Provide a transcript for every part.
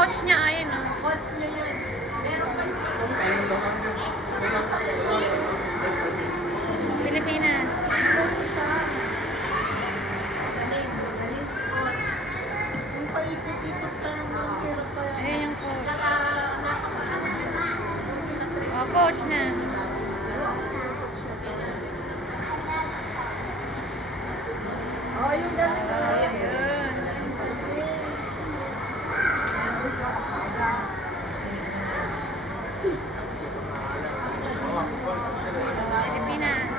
coach niya, ayun o. Coach niya yun. Meron pa yung Pilipinas. magaling si coach. Yung paikot-ikot ka ng pero pa. Ayun yung coach. Saka nakapaan na. Oh, coach na. Oh, yung dami na. Ayun. Pilipinas.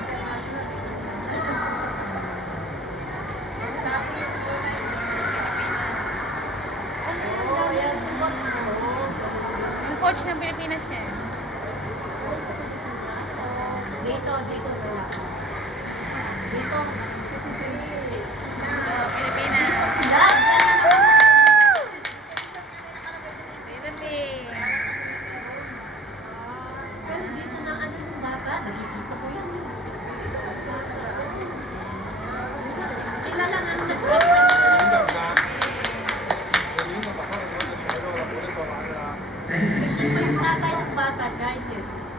Yung coach ng Pilipinas siya. Dito sila. Dito. Oh, Pilipinas. Sila. Philippines. Pero dito na ano yung bata, nakikita ko yan. Sila lang ang Yung tatay ng bata, Chinese.